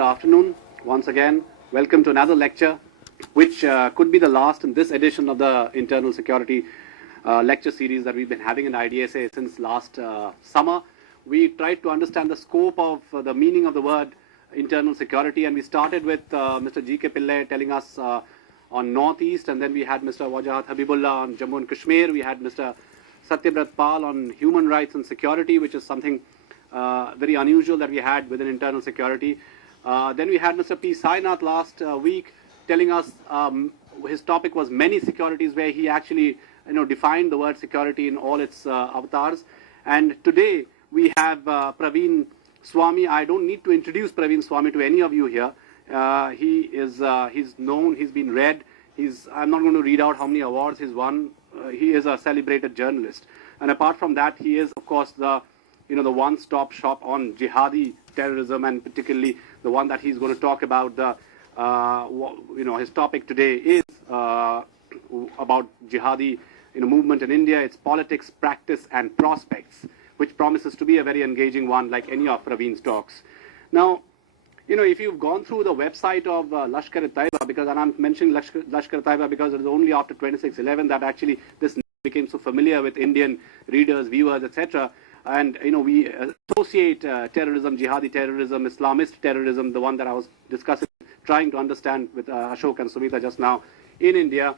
Good afternoon. Once again, welcome to another lecture, which could be the last in this edition of the internal security lecture series that we've been having in IDSA since last summer. We tried to understand the scope of the meaning of the word internal security, and we started with Mr. G.K. Pillai telling us on Northeast, and then we had Mr. Wajahat Habibullah on Jammu and Kashmir. We had Mr. Satyabrat Pal on human rights and security, which is something very unusual that we had within internal security. Then we had Mr. P. Sainath last week telling us his topic was many securities, where he actually defined the word security in all its avatars. And today we have Praveen Swami. I don't need to introduce Praveen Swami to any of you here. He's known, he's been read. I'm not going to read out how many awards he's won. He is a celebrated journalist. And apart from that, he is, of course, the one-stop shop on jihadi terrorism, and particularly the one that he's going to talk about. His topic today is about jihadi movement in India, its politics, practice, and prospects, which promises to be a very engaging one, like any of Praveen's talks. Now, if you've gone through the website of Lashkar-e-Taiba, and I'm mentioning Lashkar-e-Taiba because it is only after 26/11 that actually this became so familiar with Indian readers, viewers, etc. And we associate terrorism, jihadi terrorism, Islamist terrorism, the one that I was discussing, trying to understand with Ashok and Sumita just now in India.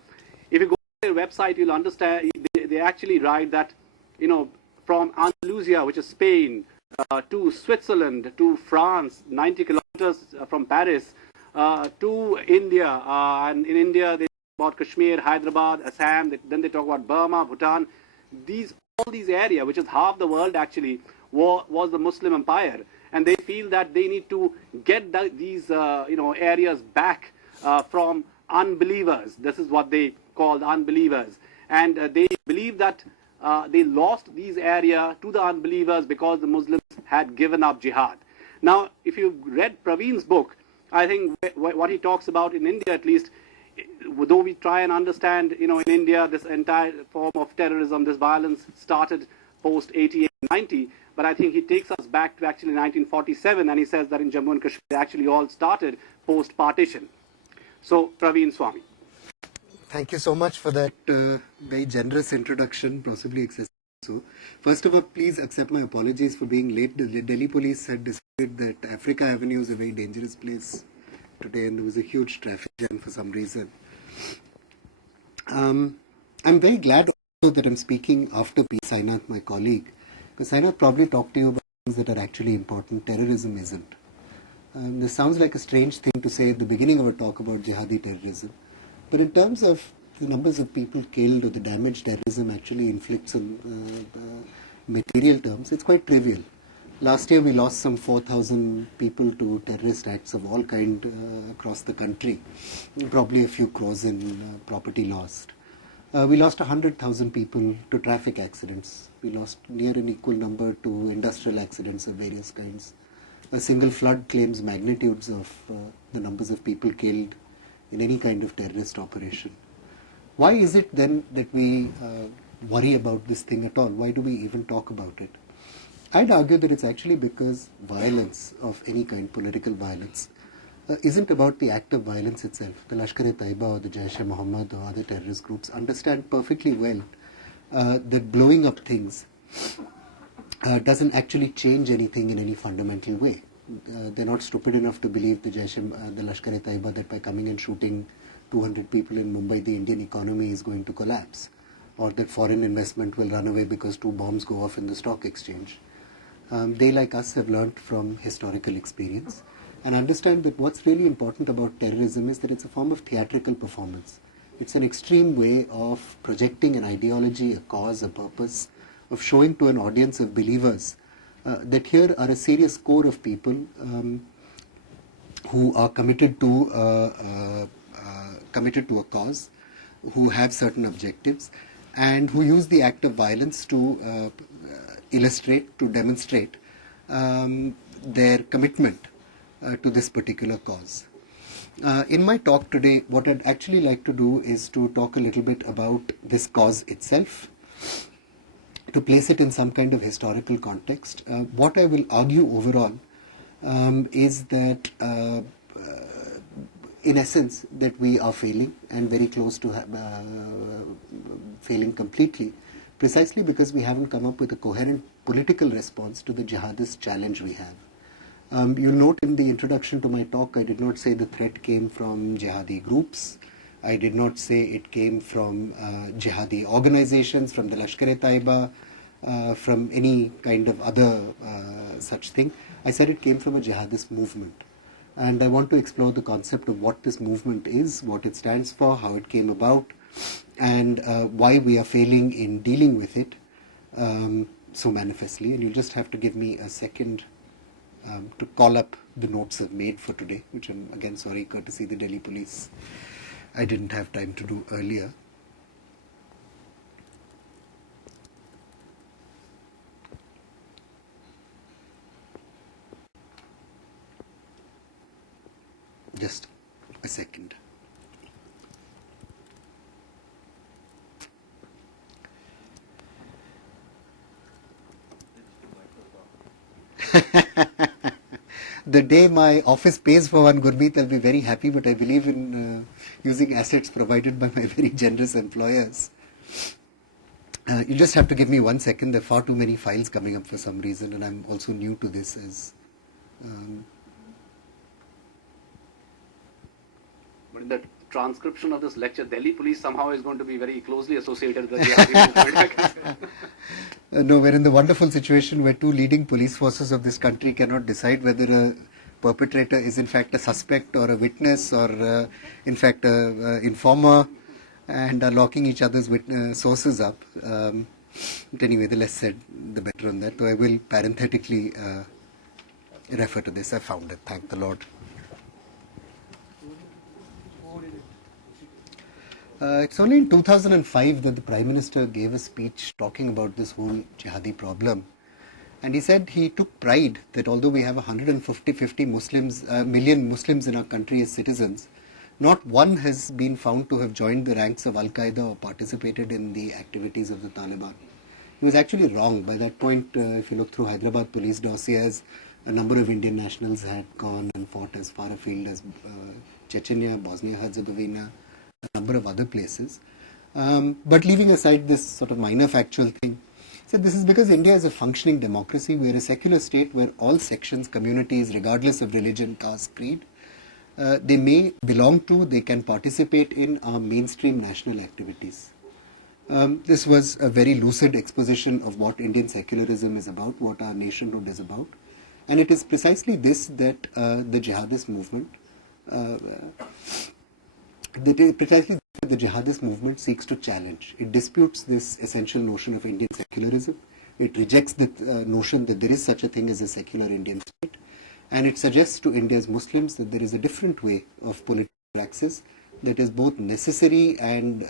If you go to their website, you'll understand they actually write that from Andalusia, which is Spain, to Switzerland, to France, 90 kilometers from Paris, to India, and in India they talk about Kashmir, Hyderabad, Assam, then they talk about Burma, Bhutan. All these areas, which is half the world actually, was the Muslim empire, and they feel that they need to get these areas back from unbelievers. This is what they call the unbelievers, and they believe that they lost these areas to the unbelievers because the Muslims had given up jihad. Now, if you read Praveen's book, I think what he talks about in India, at least, though we try and understand, in India, this entire form of terrorism, this violence started post 88-90, but I think he takes us back to actually 1947, and he says that in Jammu and Kashmir, they actually all started post-partition. So, Praveen Swami. Thank you so much for that very generous introduction, possibly excessive. So, first of all, please accept my apologies for being late. The Delhi police had decided that Africa Avenue is a very dangerous place today, and there was a huge traffic jam for some reason. I'm very glad also that I'm speaking after P. Sainath, my colleague, because Sainath probably talked to you about things that are actually important. Terrorism isn't. This sounds like a strange thing to say at the beginning of a talk about jihadi terrorism, but in terms of the numbers of people killed or the damage terrorism actually inflicts on material terms, it's quite trivial. Last year we lost some 4,000 people to terrorist acts of all kind across the country, probably a few crores in property lost. We lost 100,000 people to traffic accidents. We lost near an equal number to industrial accidents of various kinds. A single flood claims magnitudes of the numbers of people killed in any kind of terrorist operation. Why is it then that we worry about this thing at all? Why do we even talk about it? I'd argue that it's actually because violence of any kind, political violence, isn't about the act of violence itself. The Lashkar-e-Taiba or the Jaish-e-Mohammed or other terrorist groups understand perfectly well that blowing up things doesn't actually change anything in any fundamental way. They're not stupid enough to believe the Lashkar-e-Taiba that by coming and shooting 200 people in Mumbai, the Indian economy is going to collapse, or that foreign investment will run away because 2 bombs go off in the stock exchange. They, like us, have learnt from historical experience and understand that what's really important about terrorism is that it's a form of theatrical performance. It's an extreme way of projecting an ideology, a cause, a purpose, of showing to an audience of believers that here are a serious core of people who are committed to a cause, who have certain objectives, and who use the act of violence to illustrate, to demonstrate their commitment to this particular cause. In my talk today, what I'd actually like to do is to talk a little bit about this cause itself, to place it in some kind of historical context. What I will argue overall is that in essence that we are failing and very close to failing completely, precisely because we haven't come up with a coherent political response to the jihadist challenge we have. You'll note in the introduction to my talk, I did not say the threat came from jihadi groups. I did not say it came from jihadi organizations, from the Lashkar-e-Taiba, from any kind of other such thing. I said it came from a jihadist movement. And I want to explore the concept of what this movement is, what it stands for, how it came about, and why we are failing in dealing with it so manifestly. And you'll just have to give me a second to call up the notes I've made for today, which I'm again sorry, courtesy the Delhi police, I didn't have time to do earlier. Just a second. The day my office pays for one Gurmeet, I'll be very happy, but I believe in using assets provided by my very generous employers. You just have to give me 1 second. There are far too many files coming up for some reason, and I'm also new to this as But in the transcription of this lecture, Delhi police somehow is going to be very closely associated with the Jihadi movement. No, we're in the wonderful situation where two leading police forces of this country cannot decide whether a perpetrator is in fact a suspect or a witness or in fact a informer, and are locking each other's sources up. But anyway, the less said, the better on that. So I will parenthetically refer to this. I found it, thank the Lord. It's only in 2005 that the Prime Minister gave a speech talking about this whole jihadi problem. And he said he took pride that although we have 150 million Muslims in our country as citizens, not one has been found to have joined the ranks of Al-Qaeda or participated in the activities of the Taliban. He was actually wrong. By that point, if you look through Hyderabad police dossiers, a number of Indian nationals had gone and fought as far afield as Chechnya, Bosnia-Herzegovina, a number of other places. But leaving aside this sort of minor factual thing, so this is because India is a functioning democracy. We are a secular state where all sections, communities, regardless of religion, caste, creed, they may belong to, they can participate in our mainstream national activities. This was a very lucid exposition of what Indian secularism is about, what our nationhood is about. And it is precisely this that the jihadist movement precisely the jihadist movement seeks to challenge. It disputes this essential notion of Indian secularism. It rejects the notion that there is such a thing as a secular Indian state. And it suggests to India's Muslims that there is a different way of political praxis that is both necessary and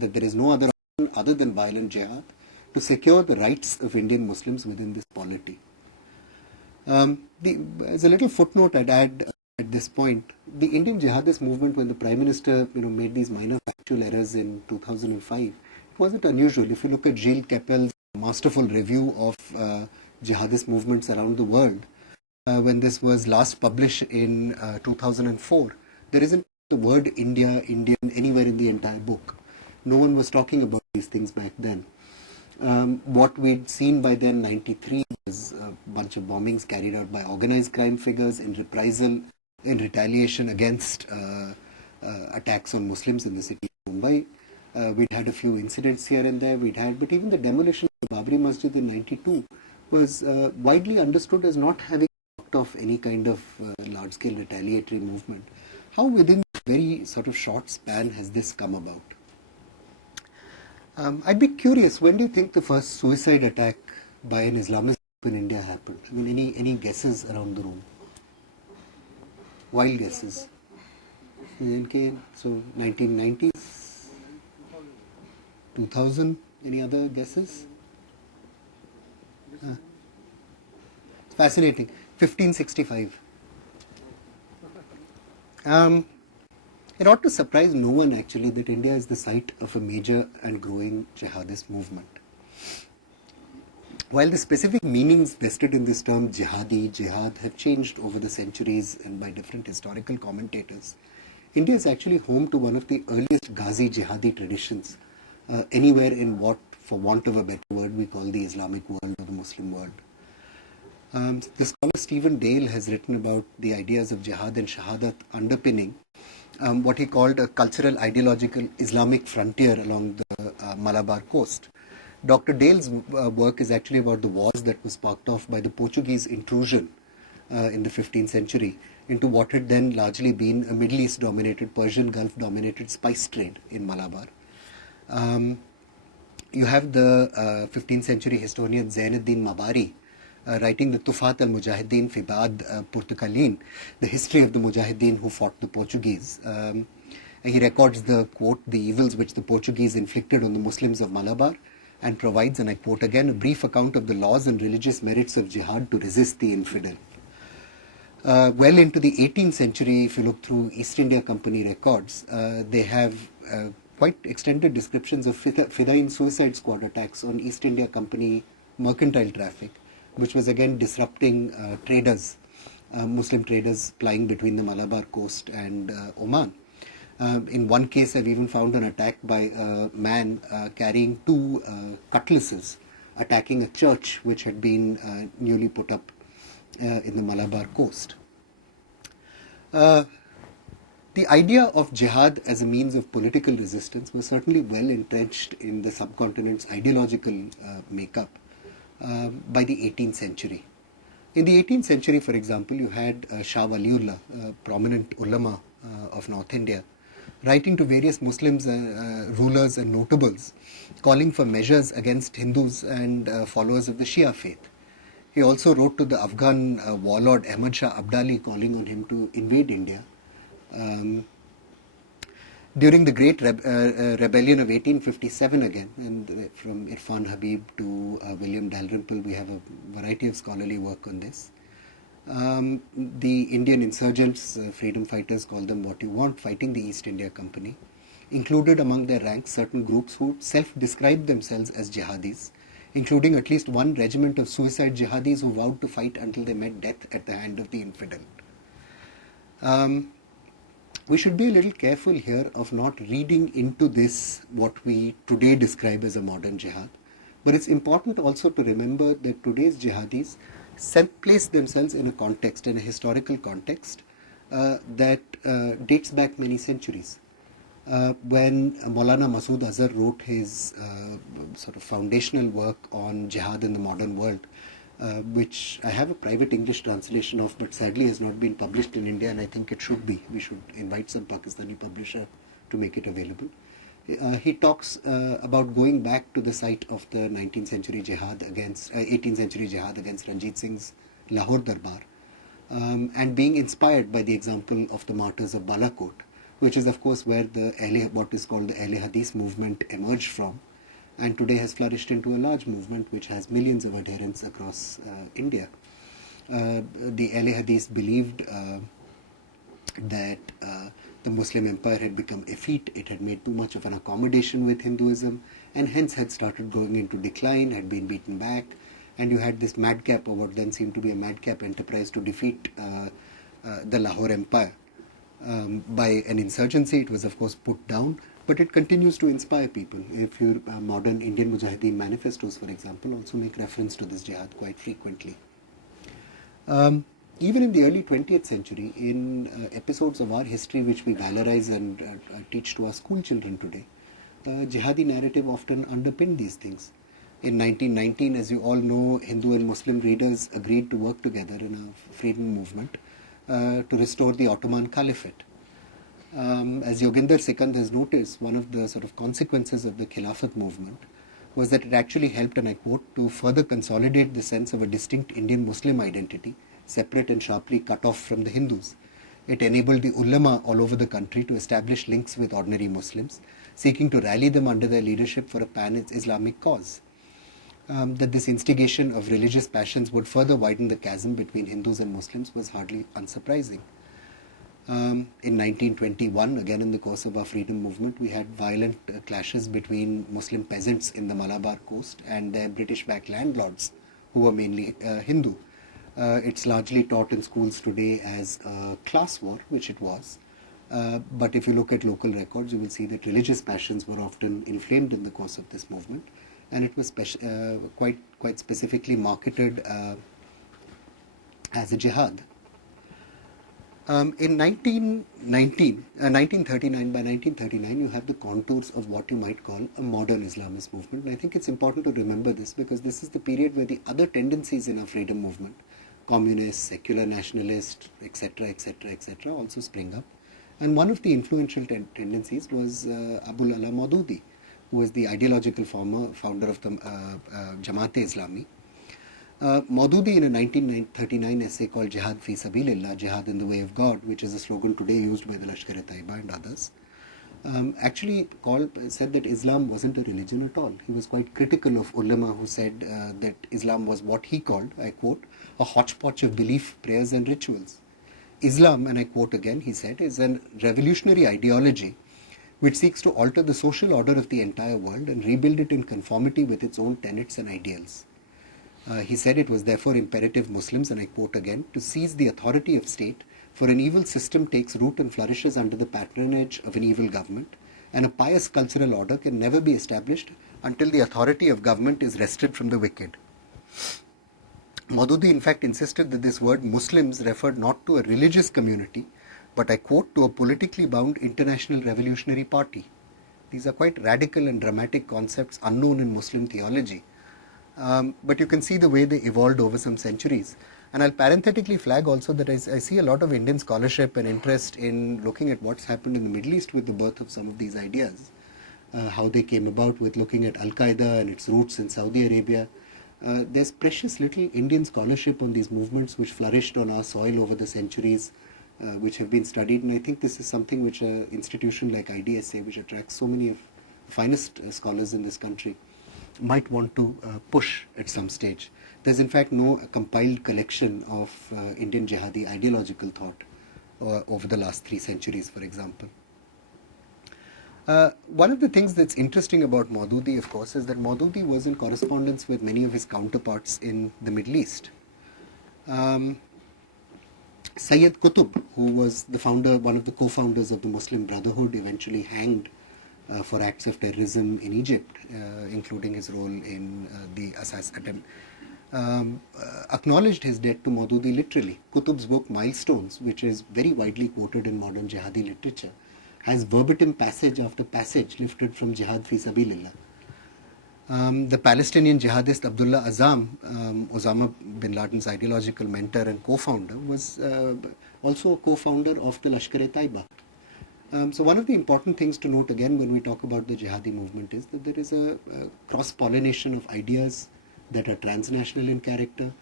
that there is no other option other than violent jihad to secure the rights of Indian Muslims within this polity. As a little footnote I'd add at this point, the Indian jihadist movement, when the Prime Minister made these minor factual errors in 2005, it wasn't unusual. If you look at Gilles Kepel's masterful review of jihadist movements around the world, when this was last published in 2004, there isn't the word India, Indian anywhere in the entire book. No one was talking about these things back then. What we'd seen by then, 93, was a bunch of bombings carried out by organized crime figures in reprisal, in retaliation against attacks on Muslims in the city of Mumbai. We'd had a few incidents here and there, but even the demolition of the Babri Masjid in 92 was widely understood as not having knocked off any kind of large-scale retaliatory movement. How within a very sort of short span has this come about? I'd be curious, when do you think the first suicide attack by an Islamist in India happened? I mean, any guesses around the room? Wild guesses. So 1990s, 2000. Any other guesses? It's fascinating. 1565. It ought to surprise no one actually that India is the site of a major and growing jihadist movement. While the specific meanings vested in this term jihadi, jihad have changed over the centuries and by different historical commentators, India is actually home to one of the earliest Ghazi jihadi traditions anywhere in what, for want of a better word, we call the Islamic world or the Muslim world. The scholar Stephen Dale has written about the ideas of jihad and shahadat underpinning what he called a cultural ideological Islamic frontier along the Malabar coast. Dr. Dale's work is actually about the wars that was sparked off by the Portuguese intrusion in the 15th century into what had then largely been a Middle East dominated, Persian Gulf dominated spice trade in Malabar. You have the 15th century historian Zainuddin Mabari writing the Tufat al-Mujahideen fi Ba'd Portugalin, the history of the Mujahideen who fought the Portuguese. He records the, quote, the evils which the Portuguese inflicted on the Muslims of Malabar, and provides, and I quote again, a brief account of the laws and religious merits of jihad to resist the infidel. Well into the 18th century, if you look through East India Company records, they have quite extended descriptions of Fidain suicide squad attacks on East India Company mercantile traffic, which was again disrupting traders, Muslim traders plying between the Malabar coast and Oman. In one case, I've even found an attack by a man carrying two cutlasses, attacking a church which had been newly put up in the Malabar coast. The idea of jihad as a means of political resistance was certainly well entrenched in the subcontinent's ideological makeup by the 18th century. In the 18th century, for example, you had Shah Waliullah, a prominent ulama of North India, writing to various Muslims, rulers and notables, calling for measures against Hindus and followers of the Shia faith. He also wrote to the Afghan warlord Ahmad Shah Abdali, calling on him to invade India. During the Great Rebellion of 1857 again, and from Irfan Habib to William Dalrymple, we have a variety of scholarly work on this. The Indian insurgents, freedom fighters, call them what you want, fighting the East India Company, included among their ranks certain groups who self-described themselves as jihadis, including at least one regiment of suicide jihadis who vowed to fight until they met death at the hand of the infidel. We should be a little careful here of not reading into this what we today describe as a modern jihad. But it's important also to remember that today's jihadis place themselves in a context, in a historical context that dates back many centuries. When Maulana Masood Azhar wrote his sort of foundational work on jihad in the modern world, which I have a private English translation of, but sadly has not been published in India, and I think it should be. We should invite some Pakistani publisher to make it available. He talks about going back to the site of the 19th century jihad against, 18th century jihad against Ranjit Singh's Lahore Darbar, and being inspired by the example of the martyrs of Balakot, which is of course where the what is called the Ahle Hadith movement emerged from, and today has flourished into a large movement which has millions of adherents across India. The Ahle Hadith believed that the Muslim empire had become effete, it had made too much of an accommodation with Hinduism, and hence had started going into decline, had been beaten back, and you had this madcap, or what then seemed to be a madcap enterprise to defeat the Lahore empire. By an insurgency, it was of course put down, but it continues to inspire people. If your modern Indian Mujahideen manifestos, for example, also make reference to this jihad quite frequently. Even in the early 20th century, in episodes of our history which we valorize and teach to our school children today, the jihadi narrative often underpinned these things. In 1919, as you all know, Hindu and Muslim readers agreed to work together in a freedom movement to restore the Ottoman Caliphate. As Yoginder Sikand has noticed, one of the sort of consequences of the Khilafat movement was that it actually helped, and I quote, to further consolidate the sense of a distinct Indian Muslim identity, separate and sharply cut off from the Hindus. It enabled the ulama all over the country to establish links with ordinary Muslims, seeking to rally them under their leadership for a pan-Islamic cause. That this instigation of religious passions would further widen the chasm between Hindus and Muslims was hardly unsurprising. In 1921, again in the course of our freedom movement, we had violent clashes between Muslim peasants in the Malabar coast and their British-backed landlords who are mainly Hindu. It's largely taught in schools today as a class war, which it was. But if you look at local records, you will see that religious passions were often inflamed in the course of this movement, and it was quite specifically marketed as a jihad. In 1939, by 1939, you have the contours of what you might call a modern Islamist movement. And I think it's important to remember this because this is the period where the other tendencies in our freedom movement, communist, secular nationalist, etc., etc., etc., also spring up. And one of the influential tendencies was Abul Ala Maududi, who was the ideological founder of the Jamaat-e-Islami. Maududi, in a 1939 essay called Jihad fi Sabilillah, Jihad in the Way of God, which is a slogan today used by the Lashkar-e-Taiba and others, actually said that Islam wasn't a religion at all. He was quite critical of ulama who said that Islam was what he called, I quote, a hodgepodge of belief, prayers and rituals. Islam, and I quote again, he said, is a revolutionary ideology which seeks to alter the social order of the entire world and rebuild it in conformity with its own tenets and ideals. He said it was therefore imperative Muslims, and I quote again, to seize the authority of state, for an evil system takes root and flourishes under the patronage of an evil government, and a pious cultural order can never be established until the authority of government is wrested from the wicked. Maududi in fact insisted that this word Muslims referred not to a religious community, but I quote, to a politically bound international revolutionary party. These are quite radical and dramatic concepts unknown in Muslim theology. But you can see the way they evolved over some centuries. And I'll parenthetically flag also that I see a lot of Indian scholarship and interest in looking at what's happened in the Middle East with the birth of some of these ideas, how they came about with looking at Al-Qaeda and its roots in Saudi Arabia. There's precious little Indian scholarship on these movements which flourished on our soil over the centuries, which have been studied. And I think this is something which an institution like IDSA, which attracts so many of the finest scholars in this country, might want to push at some stage. There's in fact no compiled collection of Indian Jihadi ideological thought over the last 3 centuries, for example. One of the things that's interesting about Maududi, of course, is that Maududi was in correspondence with many of his counterparts in the Middle East. Sayyid Qutb, who was the founder, one of the co-founders of the Muslim Brotherhood, eventually hanged for acts of terrorism in Egypt, including his role in the assassination attempt, acknowledged his debt to Maududi literally. Qutb's book Milestones, which is very widely quoted in modern Jihadi literature, has verbatim passage after passage lifted from Jihad fi Sabilillah. The Palestinian jihadist Abdullah Azzam, Osama bin Laden's ideological mentor and co-founder, was also a co-founder of the Lashkar-e-Taiba. So one of the important things to note again when we talk about the Jihadi movement is that there is a cross-pollination of ideas that are transnational in character,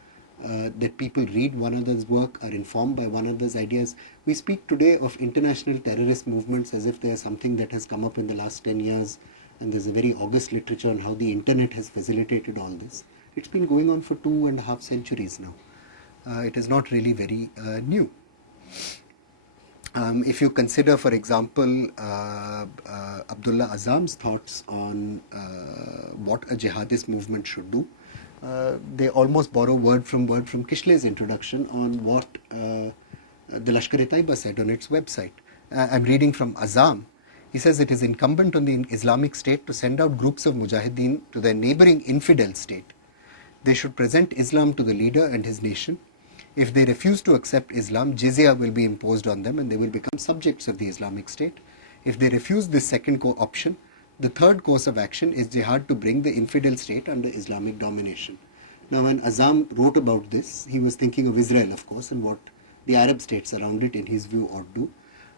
that people read one another's work, are informed by one another's ideas. We speak today of international terrorist movements as if they are something that has come up in the last 10 years, and there's a very august literature on how the internet has facilitated all this. It's been going on for 2.5 centuries now. It is not really very new. If you consider, for example, Abdullah Azzam's thoughts on what a jihadist movement should do, they almost borrow word from Kishle's introduction on what the Lashkar-e-Taiba said on its website. I'm reading from Azzam. He says it is incumbent on the Islamic State to send out groups of Mujahideen to their neighboring infidel state. They should present Islam to the leader and his nation. If they refuse to accept Islam, jizya will be imposed on them and they will become subjects of the Islamic State. If they refuse this second option, the third course of action is jihad to bring the infidel state under Islamic domination. Now when Azzam wrote about this, he was thinking of Israel, of course, and what the Arab states around it, in his view, ought to do.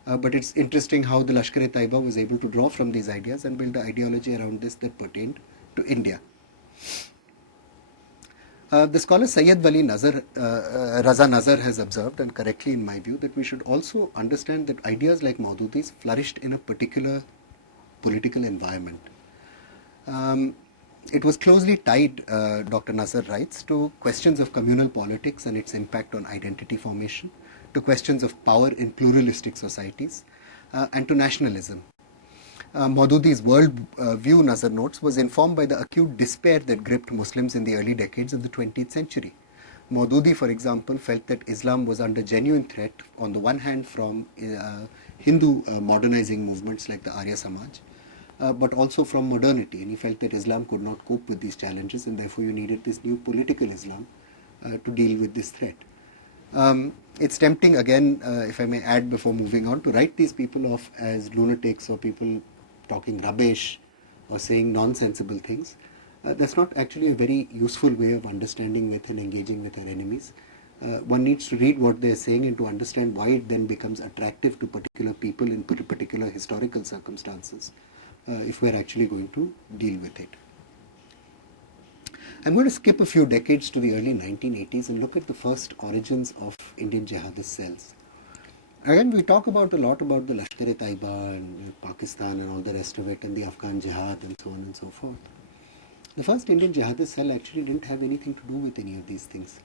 But it's interesting how the Lashkar-e-Taiba was able to draw from these ideas and build an ideology around this that pertained to India. The scholar Sayyid Wali Raza Nazar has observed, and correctly in my view, that we should also understand that ideas like Maududi's flourished in a particular political environment. It was closely tied, Dr. Nazar writes, to questions of communal politics and its impact on identity formation, to questions of power in pluralistic societies, and to nationalism. Maududi's world view, Nazar notes, was informed by the acute despair that gripped Muslims in the early decades of the 20th century. Maududi, for example, felt that Islam was under genuine threat, on the one hand from Hindu modernizing movements like the Arya Samaj, but also from modernity, and he felt that Islam could not cope with these challenges, and therefore you needed this new political Islam to deal with this threat. It's tempting, again, if I may add before moving on, to write these people off as lunatics or people talking rubbish or saying nonsensible things. That's not actually a very useful way of understanding with and engaging with our enemies. One needs to read what they're saying and to understand why it then becomes attractive to particular people in particular historical circumstances, if we're actually going to deal with it. I'm going to skip a few decades to the early 1980s and look at the first origins of Indian Jihadist cells. Again, we talk a lot about the Lashkar-e-Taiba and Pakistan and all the rest of it, and the Afghan Jihad and so on and so forth. The first Indian Jihadist cell actually didn't have anything to do with any of these things.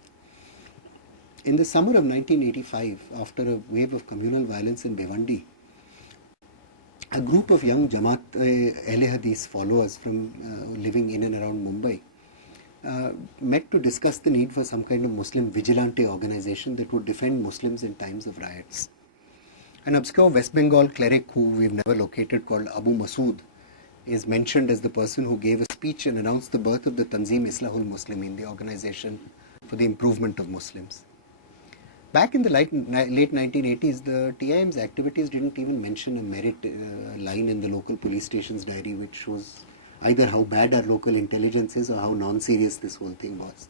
In the summer of 1985, after a wave of communal violence in Bhiwandi, a group of young Jamaat-e-Hadith followers from living in and around Mumbai met to discuss the need for some kind of Muslim vigilante organization that would defend Muslims in times of riots. An obscure West Bengal cleric who we've never located, called Abu Masood, is mentioned as the person who gave a speech and announced the birth of the Tanzim Islahul Muslimin, the organization for the improvement of Muslims. Back in the late 1980s, the TIM's activities didn't even mention a merit line in the local police station's diary, which shows either how bad our local intelligence is or how non-serious this whole thing was.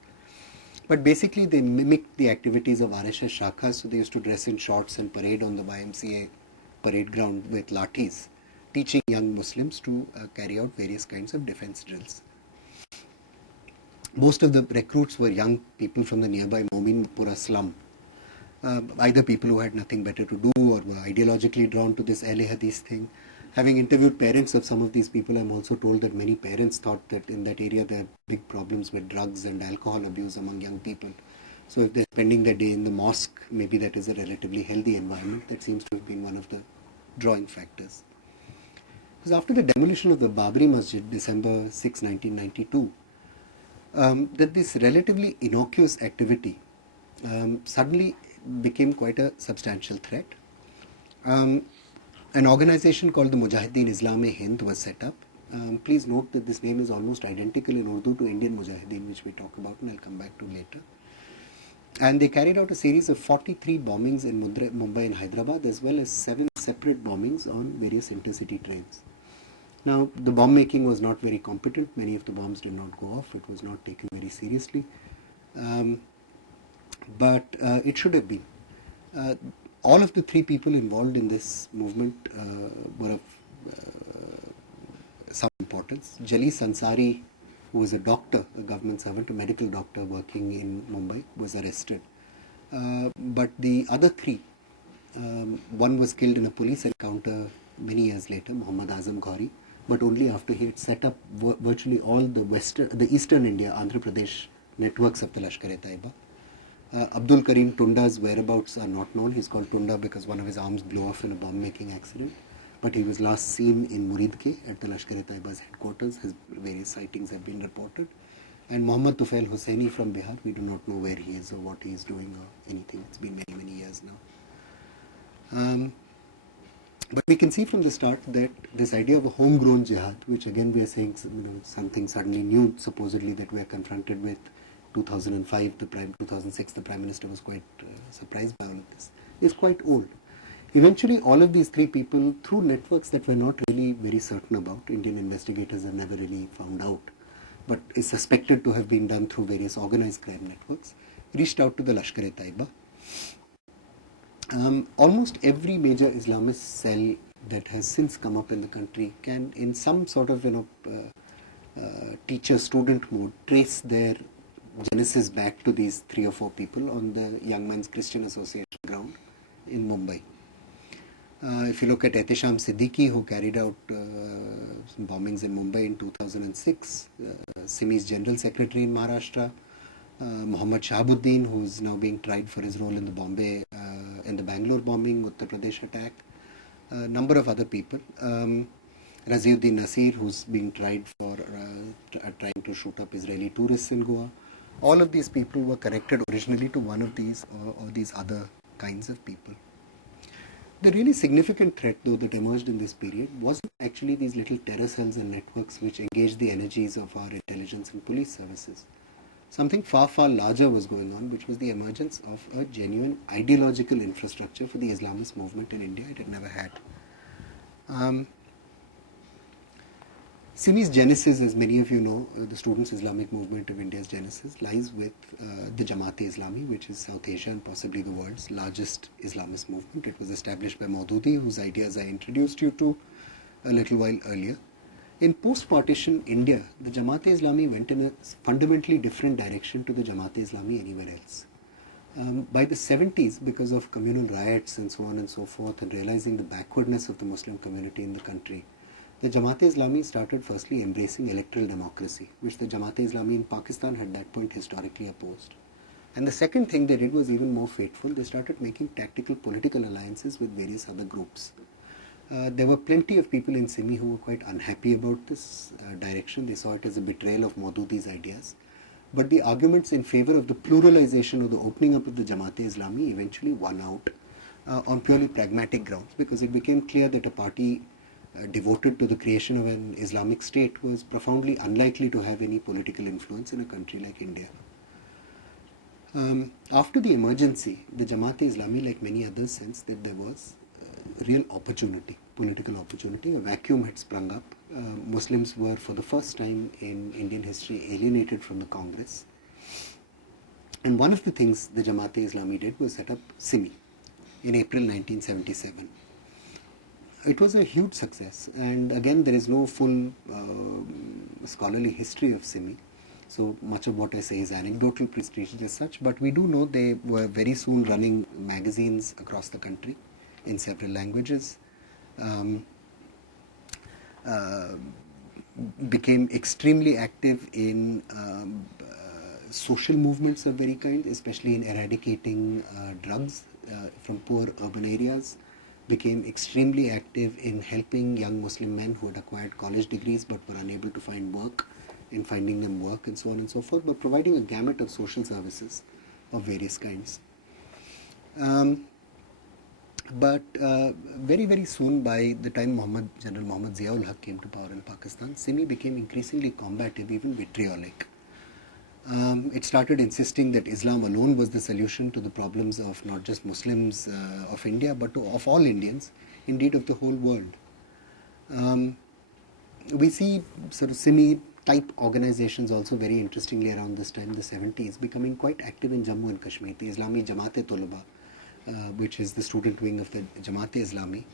But basically they mimicked the activities of RSS Shakhas, so they used to dress in shorts and parade on the YMCA parade ground with lathis, teaching young Muslims to carry out various kinds of defense drills. Most of the recruits were young people from the nearby Mominpura slum, either people who had nothing better to do or were ideologically drawn to this Ahle Hadith thing. Having interviewed parents of some of these people, I'm also told that many parents thought that in that area there are big problems with drugs and alcohol abuse among young people. So if they're spending their day in the mosque, maybe that is a relatively healthy environment. That seems to have been one of the drawing factors. Because after the demolition of the Babri Masjid, December 6, 1992, that this relatively innocuous activity suddenly became quite a substantial threat. An organization called the Mujahideen Islam-e-Hind was set up. Please note that this name is almost identical in Urdu to Indian Mujahideen, which we talk about and I'll come back to later. And they carried out a series of 43 bombings in Mumbai and Hyderabad, as well as 7 separate bombings on various intercity trains. Now, the bomb making was not very competent. Many of the bombs did not go off. It was not taken very seriously. But it should have been. All of the 3 people involved in this movement were of some importance. Jali Sansari, who was a doctor, a government servant, a medical doctor working in Mumbai, was arrested. But the other 3, one was killed in a police encounter many years later, Muhammad Azam Ghori, but only after he had set up virtually all the Eastern India, Andhra Pradesh networks of the Lashkar-e-Taiba. Abdul Karim Tunda's whereabouts are not known. He's called Tunda because one of his arms blew off in a bomb-making accident. But he was last seen in Muridke at the Lashkar-e-Taiba's headquarters. His various sightings have been reported. And Mohammad Tufail Hussaini from Bihar, we do not know where he is or what he is doing or anything. It's been many, many years now. But we can see from the start that this idea of a homegrown jihad, which again we are saying something suddenly new, supposedly that we are confronted with. 2005, 2006, the Prime Minister was quite surprised by all of this, is quite old. Eventually, all of these 3 people, through networks that we're not really very certain about, Indian investigators have never really found out, but is suspected to have been done through various organized crime networks, reached out to the Lashkar-e-Taiba. Almost every major Islamist cell that has since come up in the country can, in some sort of teacher-student mode, trace their genesis back to these 3 or 4 people on the Young Men's Christian Association ground in Mumbai. If you look at Ehtesham Siddiqui, who carried out some bombings in Mumbai in 2006, Simi's General Secretary in Maharashtra, Muhammad Shahabuddin, who is now being tried for his role in the Bangalore bombing, Uttar Pradesh attack, a number of other people. Raziuddin Nasir, who's being tried for trying to shoot up Israeli tourists in Goa. All of these people were connected originally to one of these or these other kinds of people. The really significant threat, though, that emerged in this period wasn't actually these little terror cells and networks which engaged the energies of our intelligence and police services. Something far, far larger was going on, which was the emergence of a genuine ideological infrastructure for the Islamist movement in India it had never had. Simi's genesis, as many of you know, the Students' Islamic Movement of India's genesis, lies with the Jamaat-e-Islami, which is South Asia and possibly the world's largest Islamist movement. It was established by Maududi, whose ideas I introduced you to a little while earlier. In post-partition India, the Jamaat-e-Islami went in a fundamentally different direction to the Jamaat-e-Islami anywhere else. By the 70s, because of communal riots and so on and so forth, and realizing the backwardness of the Muslim community in the country, the Jamaat-e-Islami started firstly embracing electoral democracy, which the Jamaat-e-Islami in Pakistan had at that point historically opposed. And the second thing they did was even more fateful. They started making tactical political alliances with various other groups. There were plenty of people in Simi who were quite unhappy about this direction. They saw it as a betrayal of Maududi's ideas. But the arguments in favor of the pluralization or the opening up of the Jamaat-e-Islami eventually won out on purely pragmatic grounds, because it became clear that a party devoted to the creation of an Islamic state was profoundly unlikely to have any political influence in a country like India. After the emergency, the Jamaat-e-Islami, like many others, sensed that there was real opportunity, political opportunity. A vacuum had sprung up. Muslims were, for the first time in Indian history, alienated from the Congress. And one of the things the Jamaat-e-Islami did was set up Simi in April 1977. It was a huge success, and again there is no full scholarly history of Simi, so much of what I say is anecdotal, prestigious as such, but we do know they were very soon running magazines across the country in several languages, became extremely active in social movements of very kind, especially in eradicating drugs from poor urban areas, became extremely active in helping young Muslim men who had acquired college degrees but were unable to find work, in finding them work and so on and so forth, but providing a gamut of social services of various kinds. But very, very soon, by the time General Muhammad Ziaul Haq came to power in Pakistan, Simi became increasingly combative, even vitriolic. It started insisting that Islam alone was the solution to the problems of not just Muslims of India, but of all Indians, indeed of the whole world. We see sort of Simi-type organizations also very interestingly around this time, the 70s, becoming quite active in Jammu and Kashmir. The Islami Jamaat-e-Tolaba, which is the student wing of the Jamaat-e-Islami,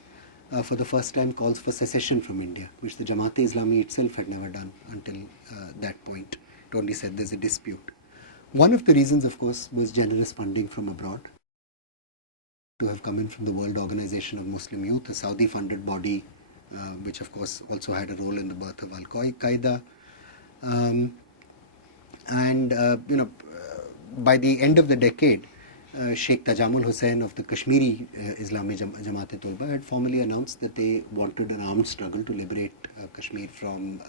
for the first time calls for secession from India, which the Jamaat-e-Islami itself had never done until that point. It only said there's a dispute. One of the reasons, of course, was generous funding from abroad, to have come in from the World Organization of Muslim Youth, a Saudi-funded body, which of course also had a role in the birth of Al-Qaeda. By the end of the decade, Sheikh Tajamul Hussain of the Kashmiri Islami Jamaat-e-Tolba had formally announced that they wanted an armed struggle to liberate Kashmir from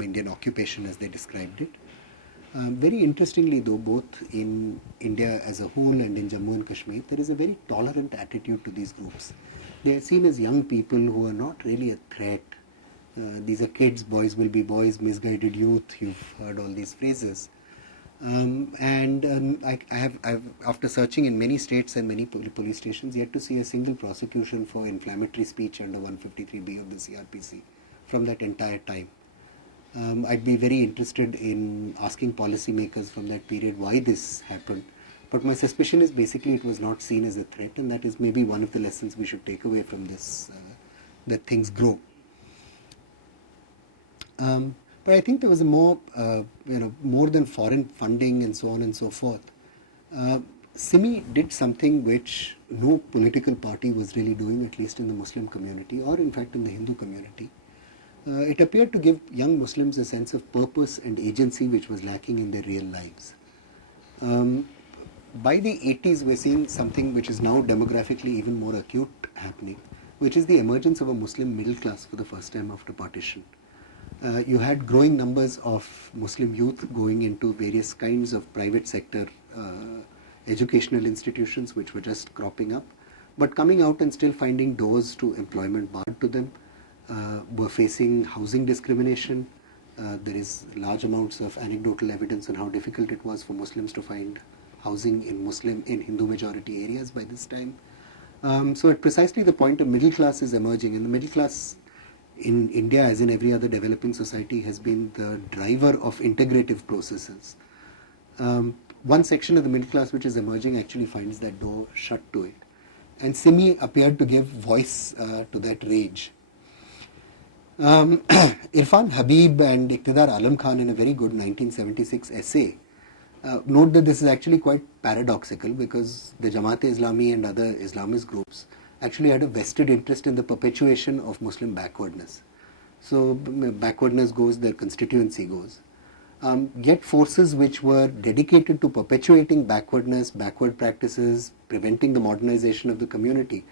Indian occupation, as they described it. Very interestingly though, both in India as a whole and in Jammu and Kashmir, there is a very tolerant attitude to these groups. They are seen as young people who are not really a threat. These are kids, boys will be boys, misguided youth, you've heard all these phrases. I've, after searching in many states and many police stations, yet to see a single prosecution for inflammatory speech under 153B of the CRPC from that entire time. I'd be very interested in asking policymakers from that period why this happened, but my suspicion is basically it was not seen as a threat, and that is maybe one of the lessons we should take away from this, that things grow. But I think there was a more than foreign funding and so on and so forth. Simi did something which no political party was really doing, at least in the Muslim community or in fact in the Hindu community. It appeared to give young Muslims a sense of purpose and agency which was lacking in their real lives. By the 80s, we're seeing something which is now demographically even more acute happening. which is the emergence of a Muslim middle class for the first time after partition. You had growing numbers of Muslim youth going into various kinds of private sector educational institutions which were just cropping up, but coming out and still finding doors to employment barred to them, were facing housing discrimination. There is large amounts of anecdotal evidence on how difficult it was for Muslims to find housing in Hindu majority areas by this time. So at precisely the point, a middle class is emerging, and the middle class in India, as in every other developing society, has been the driver of integrative processes. One section of the middle class which is emerging actually finds that door shut to it. And Simi appeared to give voice to that rage. Irfan Habib and Iqtidar Alam Khan, in a very good 1976 essay, note that this is actually quite paradoxical, because the Jamaat-e-Islami and other Islamist groups actually had a vested interest in the perpetuation of Muslim backwardness. So backwardness goes, their constituency goes. Yet forces which were dedicated to perpetuating backwardness, backward practices, preventing the modernization of the community,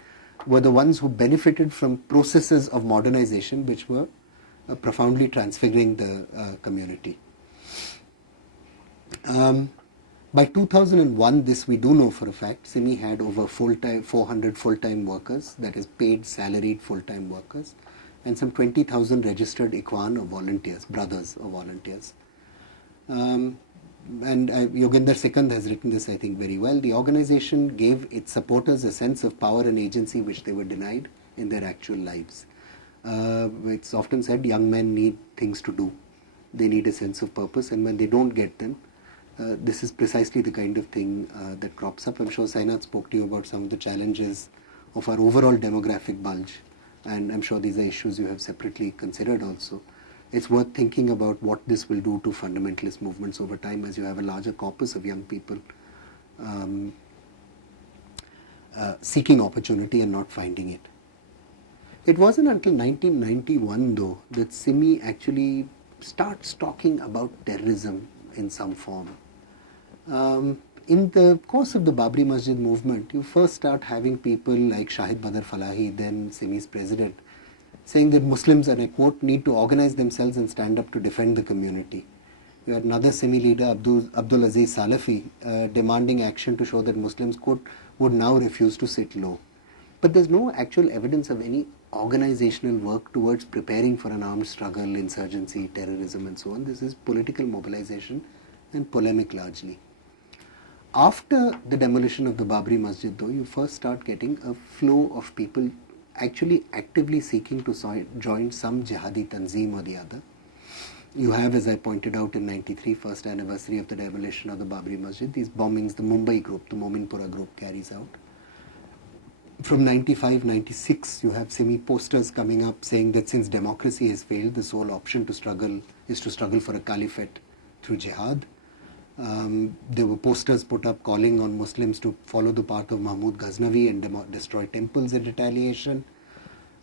were the ones who benefited from processes of modernization which were profoundly transfiguring the community. By 2001, this we do know for a fact, Simi had over 400 full-time workers, that is paid salaried full-time workers, and some 20,000 registered Ikhwan or volunteers, brothers or volunteers. And Yogendra Sikand has written this, I think, very well. The organization gave its supporters a sense of power and agency which they were denied in their actual lives. It's often said young men need things to do. They need a sense of purpose, and when they don't get them, this is precisely the kind of thing that crops up. I'm sure Sainath spoke to you about some of the challenges of our overall demographic bulge, and I'm sure these are issues you have separately considered also. It's worth thinking about what this will do to fundamentalist movements over time, as you have a larger corpus of young people seeking opportunity and not finding it. It wasn't until 1991, though, that Simi actually starts talking about terrorism in some form. In the course of the Babri Masjid movement, you first start having people like Shahid Badr Falahi, then Simi's president, saying that Muslims, and I quote, need to organize themselves and stand up to defend the community. You had another Simi leader, Abdul Aziz Salafi, demanding action to show that Muslims would now refuse to sit low. But there's no actual evidence of any organizational work towards preparing for an armed struggle, insurgency, terrorism and so on. This is political mobilization and polemic largely. After the demolition of the Babri Masjid, though, you first start getting a flow of people actually actively seeking to join some jihadi tanzeem or the other. You have, as I pointed out in '93, first anniversary of the demolition of the Babri Masjid, these bombings the Mumbai group, the Mominpura group carries out. From '95, '96, you have Simi posters coming up saying that since democracy has failed, the sole option to struggle is to struggle for a caliphate through jihad. There were posters put up calling on Muslims to follow the path of Mahmud Ghaznavi and destroy temples in retaliation.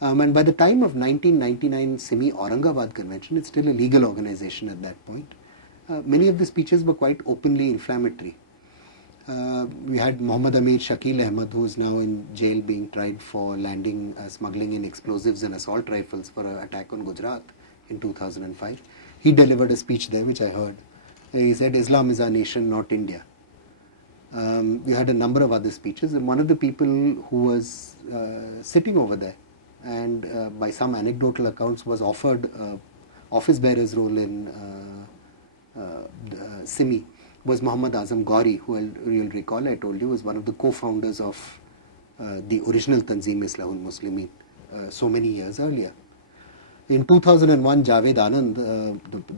And by the time of 1999 Simi Aurangabad Convention, it's still a legal organization at that point. Many of the speeches were quite openly inflammatory. We had Muhammad Amir Shakil Ahmad, who is now in jail being tried for smuggling in explosives and assault rifles for an attack on Gujarat in 2005. He delivered a speech there which I heard. He said, Islam is our nation, not India. We had a number of other speeches, and one of the people who was sitting over there and by some anecdotal accounts was offered office bearer's role in Simi was Muhammad Azam Gauri, who you'll recall, I told you, was one of the co-founders of the original Tanzeem Islahul Muslimin so many years earlier. In 2001, Javed Anand,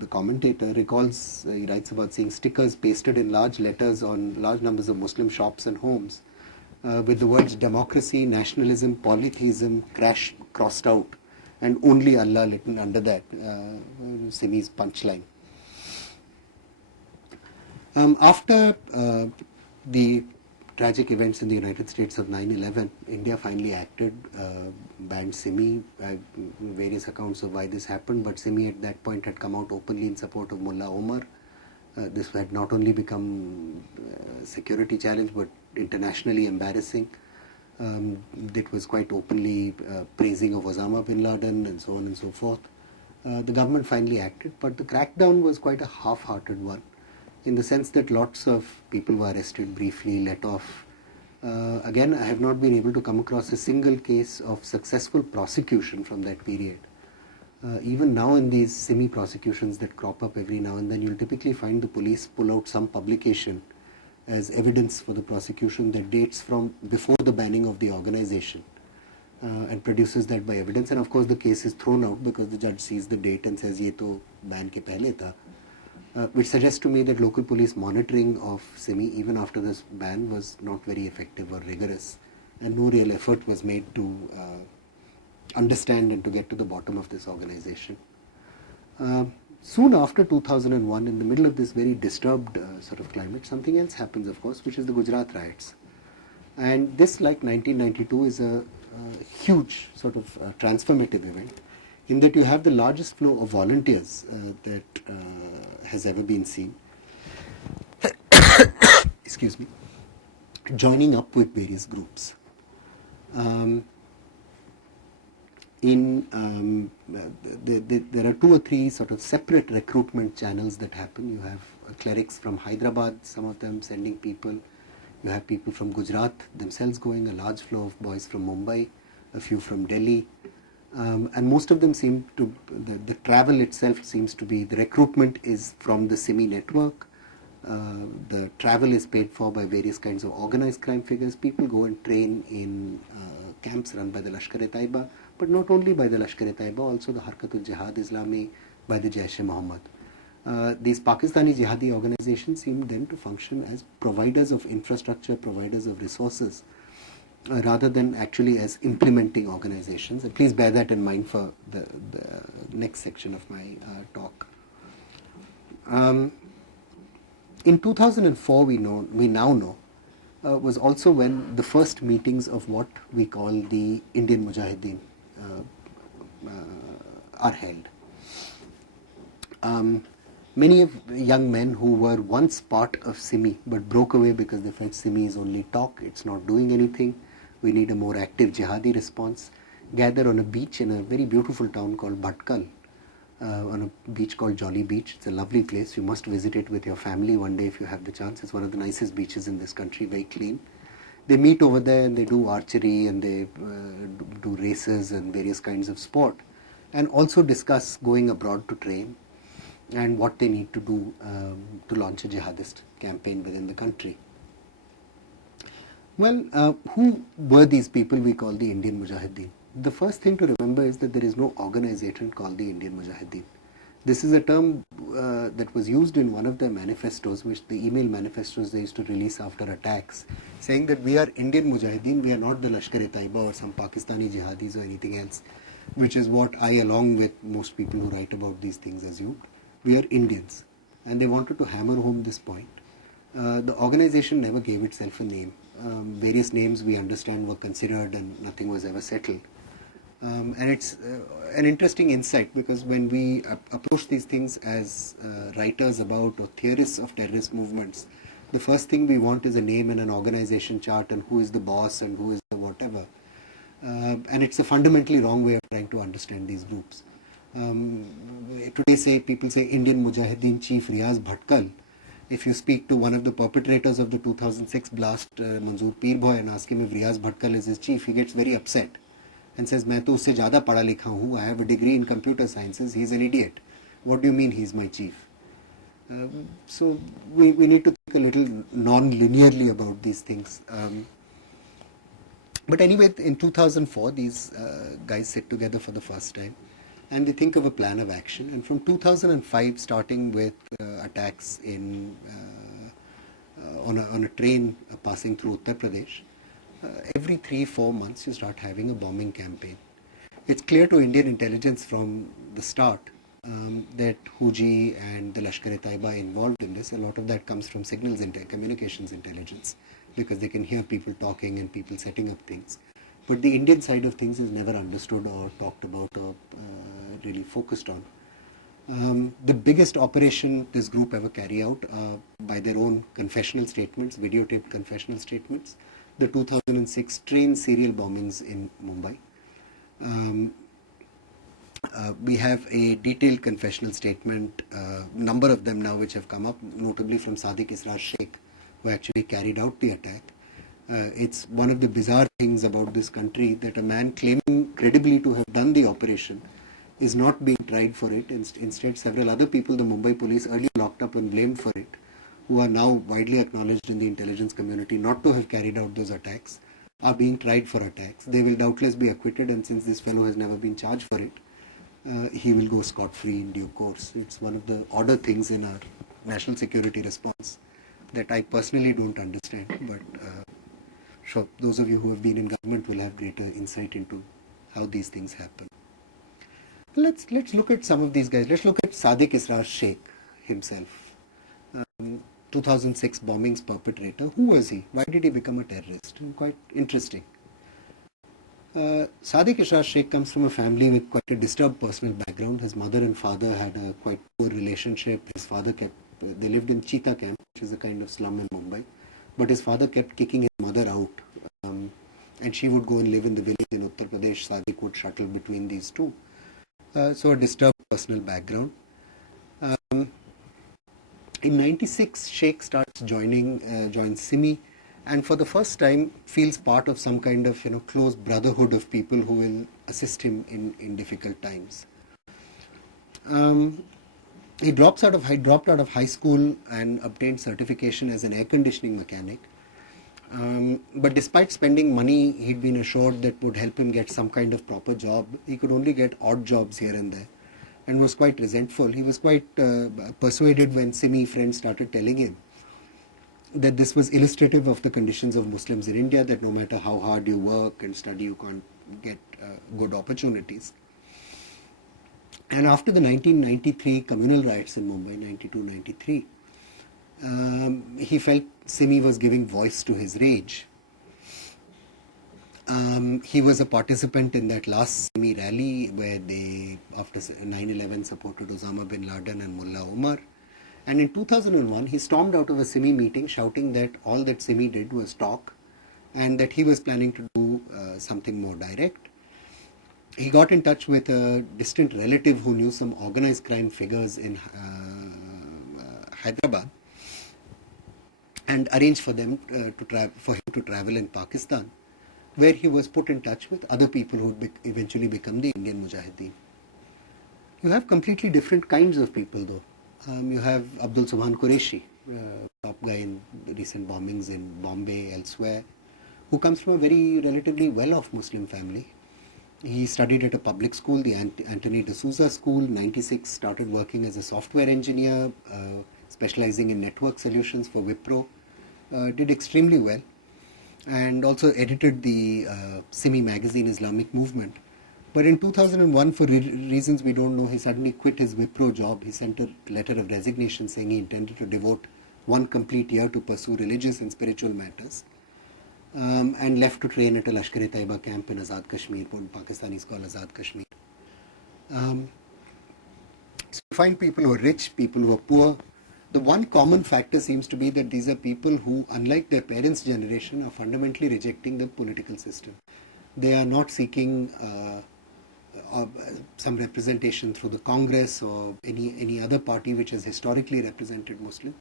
the commentator, recalls, he writes about seeing stickers pasted in large letters on large numbers of Muslim shops and homes with the words democracy, nationalism, polytheism crossed out, and only Allah written under that, Simi's punchline. After the tragic events in the United States of 9/11, India finally acted, banned Simi. Various accounts of why this happened, but Simi at that point had come out openly in support of Mullah Omar. This had not only become a security challenge but internationally embarrassing. that was quite openly praising of Osama bin Laden and so on and so forth. The government finally acted, but the crackdown was quite a half-hearted one, in the sense that lots of people were arrested briefly, let off. Again, I have not been able to come across a single case of successful prosecution from that period. Even now in these semi-prosecutions that crop up every now and then, you'll typically find the police pull out some publication as evidence for the prosecution that dates from before the banning of the organization, and produces that by evidence. And of course the case is thrown out because the judge sees the date and says, ye to ban ke pehle tha. Which suggests to me that local police monitoring of SIMI, even after this ban, was not very effective or rigorous, and no real effort was made to understand and to get to the bottom of this organization. Soon after 2001, in the middle of this very disturbed sort of climate, something else happens, of course, which is the Gujarat riots. And this, like 1992, is a huge sort of transformative event, in that you have the largest flow of volunteers that has ever been seen, excuse me, joining up with various groups. There are 2 or 3 sort of separate recruitment channels that happen. You have clerics from Hyderabad, some of them sending people. You have people from Gujarat themselves going, a large flow of boys from Mumbai, a few from Delhi. And most of them seem to, the travel itself seems to be, the recruitment is from the SIMI network. The travel is paid for by various kinds of organized crime figures. People go and train in camps run by the Lashkar-e-Taiba, but not only by the Lashkar-e-Taiba, also the Harkat-ul-Jihad Islami, by the Jaish-e-Mohammed. These Pakistani Jihadi organizations seem then to function as providers of infrastructure, providers of resources, rather than actually as implementing organizations. And please bear that in mind for the next section of my talk. In 2004, we now know, was also when the first meetings of what we call the Indian Mujahideen are held. Many of young men who were once part of SIMI but broke away because they felt SIMI is only talk, it's not doing anything, we need a more active jihadi response, gather on a beach in a very beautiful town called Bhatkal, on a beach called Jolly Beach. It's a lovely place. You must visit it with your family one day if you have the chance. It's one of the nicest beaches in this country, very clean. They meet over there and they do archery and they do races and various kinds of sport, and also discuss going abroad to train and what they need to do to launch a jihadist campaign within the country. Well, who were these people we call the Indian Mujahideen? The first thing to remember is that there is no organization called the Indian Mujahideen. This is a term that was used in one of their manifestos, which the email manifestos they used to release after attacks, saying that we are Indian Mujahideen, we are not the Lashkar-e-Taiba or some Pakistani Jihadis or anything else, which is what I, along with most people who write about these things, assumed. We are Indians. And they wanted to hammer home this point. The organization never gave itself a name. Various names we understand were considered and nothing was ever settled. And it's an interesting insight, because when we approach these things as writers about or theorists of terrorist movements, the first thing we want is a name and an organization chart and who is the boss and who is the whatever. And it's a fundamentally wrong way of trying to understand these groups. Today people say Indian Mujahideen Chief Riaz Bhatkal. If you speak to one of the perpetrators of the 2006 blast, Manzoor Peerbhoy, and ask him if Riaz Bhatkal is his chief, he gets very upset and says, "Main to usse zyada padha likha hu. I have a degree in computer sciences. He's an idiot. What do you mean he's my chief?" So we need to think a little non-linearly about these things. But anyway, in 2004, these guys sit together for the first time, and they think of a plan of action. And from 2005, starting with attacks on a train passing through Uttar Pradesh, every 3-4 months you start having a bombing campaign. It's clear to Indian intelligence from the start that Huji and the Lashkar-e-Taiba are involved in this. A lot of that comes from signals communications intelligence, because they can hear people talking and people setting up things. But the Indian side of things is never understood or talked about or really focused on. The biggest operation this group ever carry out, by their own confessional statements, videotaped confessional statements, the 2006 train serial bombings in Mumbai. We have a detailed confessional statement, number of them now which have come up, notably from Sadiq Israr Sheikh, who actually carried out the attack. It's one of the bizarre things about this country that a man claiming credibly to have done the operation is not being tried for it. Instead, several other people the Mumbai police earlier locked up and blamed for it, who are now widely acknowledged in the intelligence community not to have carried out those attacks, are being tried for attacks. They will doubtless be acquitted, and since this fellow has never been charged for it, he will go scot-free in due course. It's one of the odder things in our national security response that I personally don't understand, but sure, those of you who have been in government will have greater insight into how these things happen. Let's look at some of these guys. Let's look at Sadiq Israr Sheikh himself. 2006 bombings perpetrator. Who was he? Why did he become a terrorist? Quite interesting. Sadiq Israr Sheikh comes from a family with quite a disturbed personal background. His mother and father had a quite poor relationship. His father they lived in Cheetah Camp, which is a kind of slum in Mumbai. But his father kept kicking his mother out. And she would go and live in the village in Uttar Pradesh. Sadiq would shuttle between these two. So a disturbed personal background. In 96, Sheikh starts joins Simi, and for the first time feels part of some kind of close brotherhood of people who will assist him in difficult times. He dropped out of high school and obtained certification as an air conditioning mechanic. But despite spending money he'd been assured that would help him get some kind of proper job, he could only get odd jobs here and there, and was quite resentful. He was quite persuaded when Simi friends started telling him that this was illustrative of the conditions of Muslims in India, that no matter how hard you work and study, you can't get good opportunities. And after the 1993 communal riots in Mumbai, 92-93, he felt Simi was giving voice to his rage. He was a participant in that last Simi rally where they, after 9/11, supported Osama bin Laden and Mullah Omar. And in 2001, he stormed out of a Simi meeting shouting that all that Simi did was talk and that he was planning to do something more direct. He got in touch with a distant relative who knew some organized crime figures in Hyderabad and arranged for them for him to travel in Pakistan, where he was put in touch with other people who would eventually become the Indian Mujahideen. You have completely different kinds of people though. You have Abdul Subhan Qureshi, top guy in recent bombings in Bombay, elsewhere, who comes from a very relatively well-off Muslim family. He studied at a public school, the Anthony D'Souza School. 96, started working as a software engineer, specializing in network solutions for Wipro. Did extremely well, and also edited the Simi magazine, Islamic Movement. But in 2001, for reasons we don't know, he suddenly quit his Wipro job. He sent a letter of resignation saying he intended to devote 1 complete year to pursue religious and spiritual matters, and left to train at a Lashkar-e-Taiba camp in Azad Kashmir, what Pakistanis call Azad Kashmir. So you find people who are rich, people who are poor. The one common factor seems to be that these are people who, unlike their parents' generation, are fundamentally rejecting the political system. They are not seeking some representation through the Congress or any other party which has historically represented Muslims.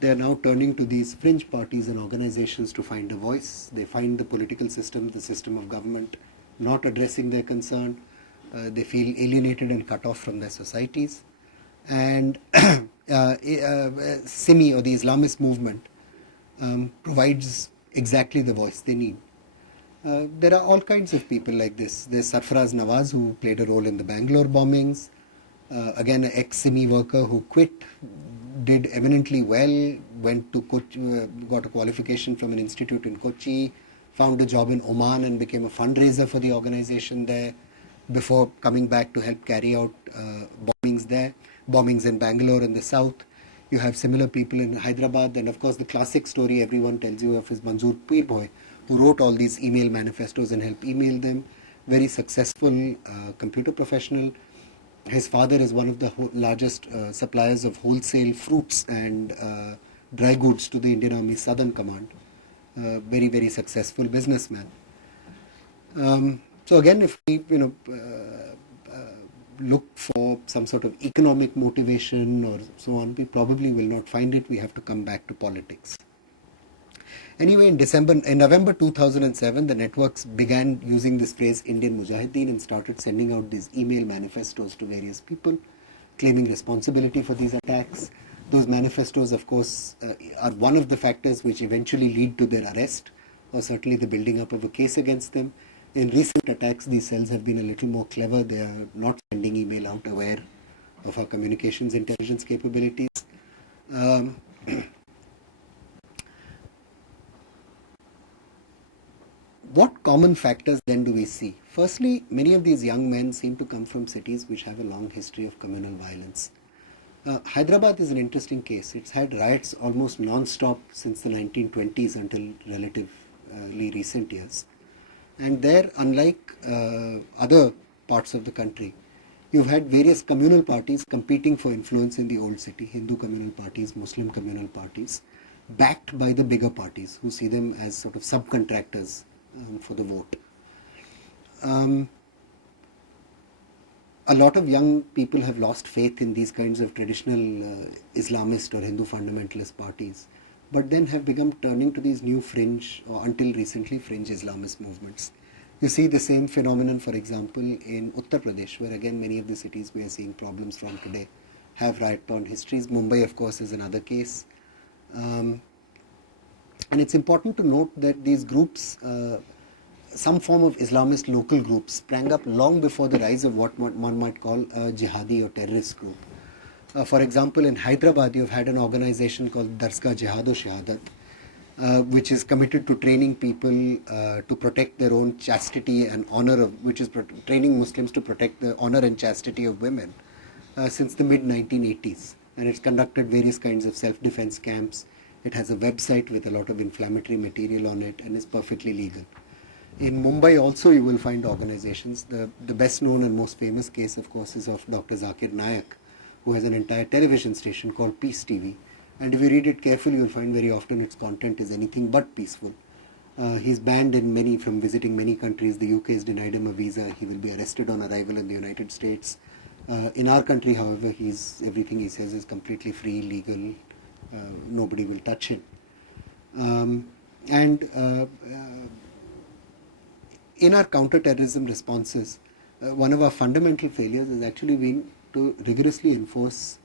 They are now turning to these fringe parties and organizations to find a voice. They find the political system, the system of government, not addressing their concern. They feel alienated and cut off from their societies. And Simi, or the Islamist movement, provides exactly the voice they need. There are all kinds of people like this. There's Sarfaraz Nawaz, who played a role in the Bangalore bombings. Again, an ex-Simi worker who quit, did eminently well, went to Kochi, got a qualification from an institute in Kochi, found a job in Oman and became a fundraiser for the organization there before coming back to help carry out bombings there, bombings in Bangalore in the south. You have similar people in Hyderabad, and of course the classic story everyone tells you of is Manzoor Peer Boy, who wrote all these email manifestos and helped email them. Very successful computer professional. His father is one of the largest suppliers of wholesale fruits and dry goods to the Indian Army Southern Command. very, very successful businessman. So again, if we look for some sort of economic motivation or so on, we probably will not find it. We have to come back to politics. Anyway, in November 2007, the networks began using this phrase Indian Mujahideen and started sending out these email manifestos to various people, claiming responsibility for these attacks. Those manifestos, of course, are one of the factors which eventually lead to their arrest, or certainly the building up of a case against them. In recent attacks, these cells have been a little more clever. They are not sending email out aware of our communications intelligence capabilities. What common factors then do we see? Firstly, many of these young men seem to come from cities which have a long history of communal violence. Hyderabad is an interesting case. It's had riots almost non-stop since the 1920s until relatively recent years. And there, unlike other parts of the country, you've had various communal parties competing for influence in the old city, Hindu communal parties, Muslim communal parties, backed by the bigger parties who see them as sort of subcontractors for the vote. A lot of young people have lost faith in these kinds of traditional Islamist or Hindu fundamentalist parties, but then have begun turning to these new fringe, or until recently, fringe Islamist movements. You see the same phenomenon, for example, in Uttar Pradesh, where again many of the cities we are seeing problems from today have riot-bound histories. Mumbai, of course, is another case. And it's important to note that these groups, some form of Islamist local groups, sprang up long before the rise of what one might call a Jihadi or terrorist group. For example, in Hyderabad, you've had an organization called Darsgah Jihad or Shahadat, which is committed to training people to protect their own chastity and honor, which is training Muslims to protect the honor and chastity of women since the mid-1980s. And it's conducted various kinds of self-defense camps. It has a website with a lot of inflammatory material on it and is perfectly legal. In Mumbai also you will find organizations. The best known and most famous case, of course, is of Dr. Zakir Naik, who has an entire television station called Peace TV. And if you read it carefully, you'll find very often its content is anything but peaceful. He's banned from visiting many countries. The UK has denied him a visa. He will be arrested on arrival in the United States. In our country, however, everything he says is completely free, legal. Nobody will touch him. In our counter-terrorism responses, one of our fundamental failures has actually been to rigorously enforce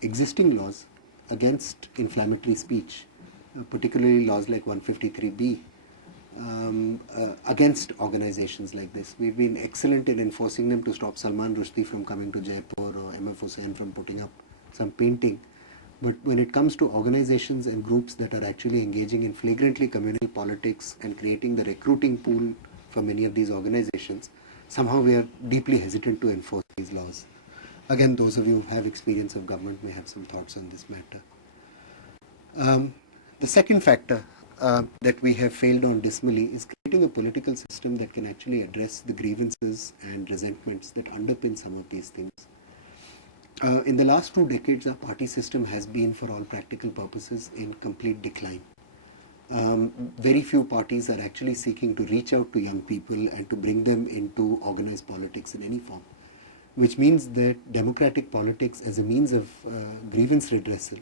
existing laws against inflammatory speech, particularly laws like 153B, against organizations like this. We've been excellent in enforcing them to stop Salman Rushdie from coming to Jaipur or MF Hussain from putting up some painting. But when it comes to organizations and groups that are actually engaging in flagrantly communal politics and creating the recruiting pool for many of these organizations, somehow we are deeply hesitant to enforce these laws. Again, those of you who have experience of government may have some thoughts on this matter. The second factor that we have failed on dismally is creating a political system that can actually address the grievances and resentments that underpin some of these things. In the last 2 decades, our party system has been, for all practical purposes, in complete decline. Very few parties are actually seeking to reach out to young people and to bring them into organized politics in any form, which means that democratic politics as a means of grievance redressal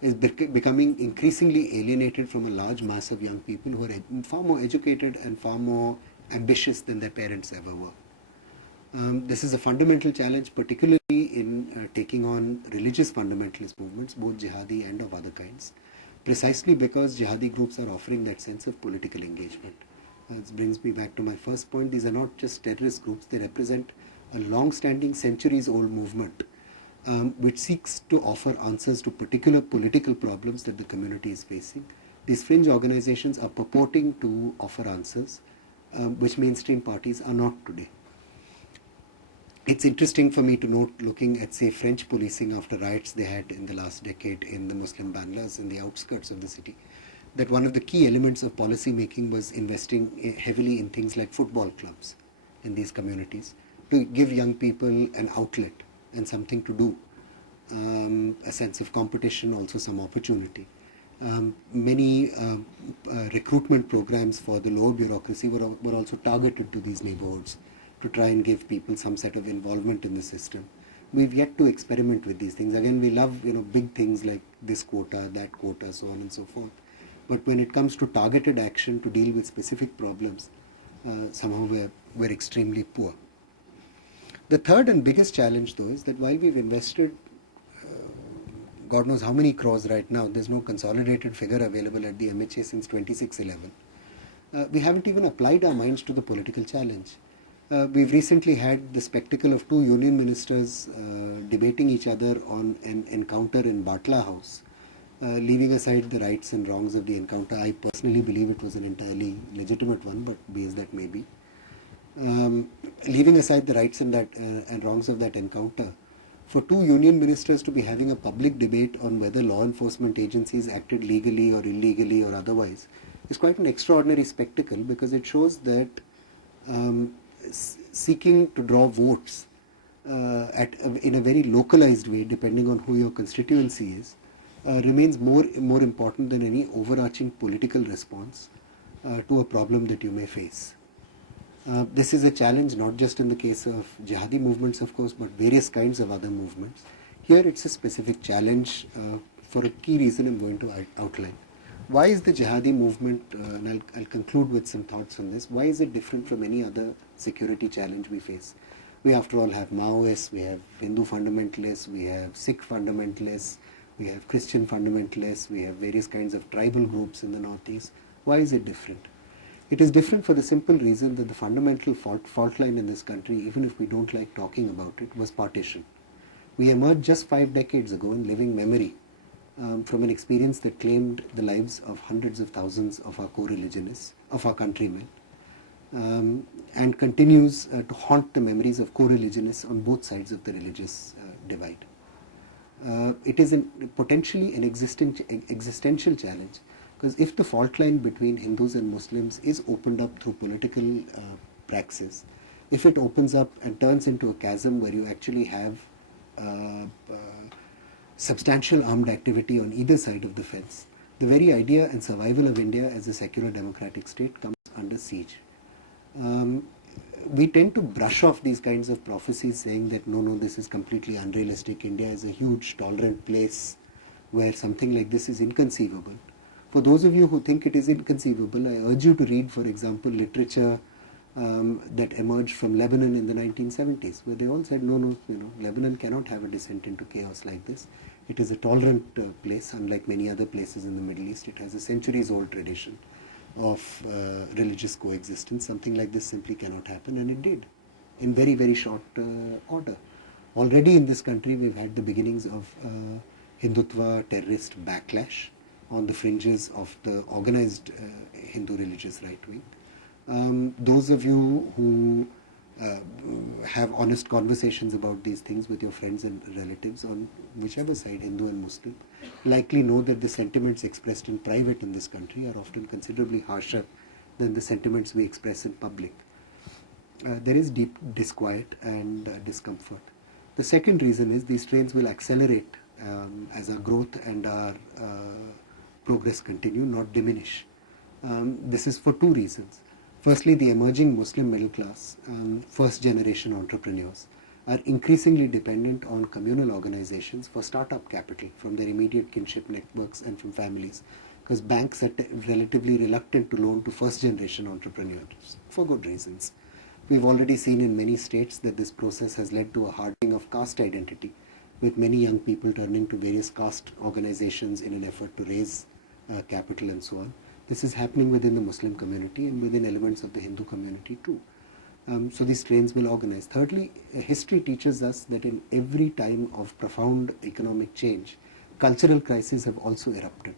is becoming increasingly alienated from a large mass of young people who are far more educated and far more ambitious than their parents ever were. This is a fundamental challenge, particularly in taking on religious fundamentalist movements, both jihadi and of other kinds, precisely because jihadi groups are offering that sense of political engagement. This brings me back to my first point. These are not just terrorist groups, they represent a long-standing, centuries-old movement which seeks to offer answers to particular political problems that the community is facing. These fringe organizations are purporting to offer answers which mainstream parties are not today. It's interesting for me to note, looking at, say, French policing after riots they had in the last decade in the Muslim Banglas in the outskirts of the city, that one of the key elements of policy making was investing heavily in things like football clubs in these communities to give young people an outlet and something to do, a sense of competition, also some opportunity. Many recruitment programs for the lower bureaucracy were also targeted to these neighborhoods to try and give people some set of involvement in the system. We've yet to experiment with these things. Again, we love big things like this quota, that quota, so on and so forth. But when it comes to targeted action to deal with specific problems, somehow we're extremely poor. The third and biggest challenge, though, is that while we've invested God knows how many crores right now, there's no consolidated figure available at the MHA since 2611. We haven't even applied our minds to the political challenge. We've recently had the spectacle of two union ministers debating each other on an encounter in Batla House, leaving aside the rights and wrongs of the encounter. I personally believe it was an entirely legitimate one, but be as that may be. Leaving aside the rights and wrongs of that encounter, for two union ministers to be having a public debate on whether law enforcement agencies acted legally or illegally or otherwise is quite an extraordinary spectacle, because it shows that seeking to draw votes in a very localized way, depending on who your constituency is, remains more important than any overarching political response to a problem that you may face. This is a challenge not just in the case of jihadi movements, of course, but various kinds of other movements. Here it's a specific challenge for a key reason I'm going to outline. Why is the jihadi movement, and I'll conclude with some thoughts on this, why is it different from any other security challenge we face? We after all have Maoists, we have Hindu fundamentalists, we have Sikh fundamentalists, we have Christian fundamentalists, we have various kinds of tribal groups in the Northeast. Why is it different? It is different for the simple reason that the fundamental fault line in this country, even if we don't like talking about it, was partition. We emerged just 5 decades ago in living memory from an experience that claimed the lives of hundreds of thousands of our co-religionists, of our countrymen, and continues to haunt the memories of co-religionists on both sides of the religious divide. It is potentially an existential challenge, because if the fault line between Hindus and Muslims is opened up through political praxis, if it opens up and turns into a chasm where you actually have substantial armed activity on either side of the fence, the very idea and survival of India as a secular democratic state comes under siege. We tend to brush off these kinds of prophecies, saying that no, this is completely unrealistic. India is a huge, tolerant place where something like this is inconceivable. For those of you who think it is inconceivable, I urge you to read, for example, literature that emerged from Lebanon in the 1970s, where they all said, no, Lebanon cannot have a descent into chaos like this. It is a tolerant place, unlike many other places in the Middle East. It has a centuries-old tradition of religious coexistence. Something like this simply cannot happen, and it did, in very, very short order. Already in this country, we've had the beginnings of Hindutva terrorist backlash on the fringes of the organized Hindu religious right wing. Those of you who have honest conversations about these things with your friends and relatives on whichever side, Hindu and Muslim, likely know that the sentiments expressed in private in this country are often considerably harsher than the sentiments we express in public. There is deep disquiet and discomfort. The second reason is these trends will accelerate as our growth and our progress continue, not diminish. This is for two reasons. Firstly, the emerging Muslim middle class, first generation entrepreneurs, are increasingly dependent on communal organizations for startup capital from their immediate kinship networks and from families, because banks are relatively reluctant to loan to first generation entrepreneurs for good reasons. We've already seen in many states that this process has led to a hardening of caste identity, with many young people turning to various caste organizations in an effort to raise capital and so on. This is happening within the Muslim community and within elements of the Hindu community too. So these trends will organize. Thirdly, history teaches us that in every time of profound economic change, cultural crises have also erupted.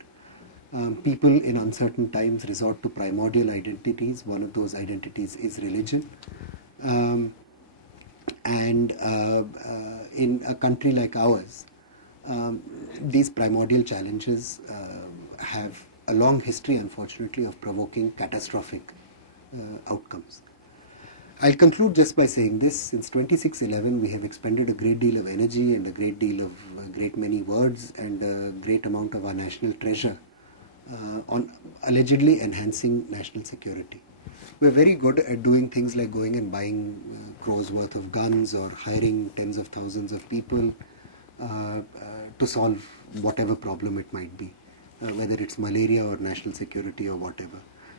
People in uncertain times resort to primordial identities. One of those identities is religion. And in a country like ours, these primordial challenges have a long history, unfortunately, of provoking catastrophic outcomes. I'll conclude just by saying this. Since 2611, we have expended a great deal of energy and a great many words and a great amount of our national treasure on allegedly enhancing national security. We're very good at doing things like going and buying crores worth of guns or hiring tens of thousands of people to solve whatever problem it might be, whether it's malaria or national security or whatever.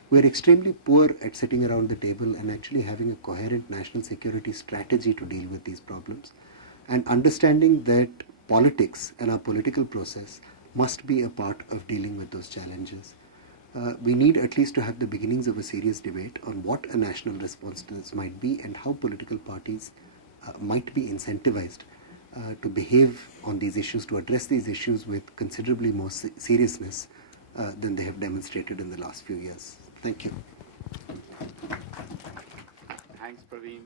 We're extremely poor at sitting around the table and actually having a coherent national security strategy to deal with these problems, and understanding that politics and our political process must be a part of dealing with those challenges. We need at least to have the beginnings of a serious debate on what a national response to this might be and how political parties might be incentivized to behave on these issues, to address these issues with considerably more seriousness than they have demonstrated in the last few years. Thank you. Thanks, Praveen.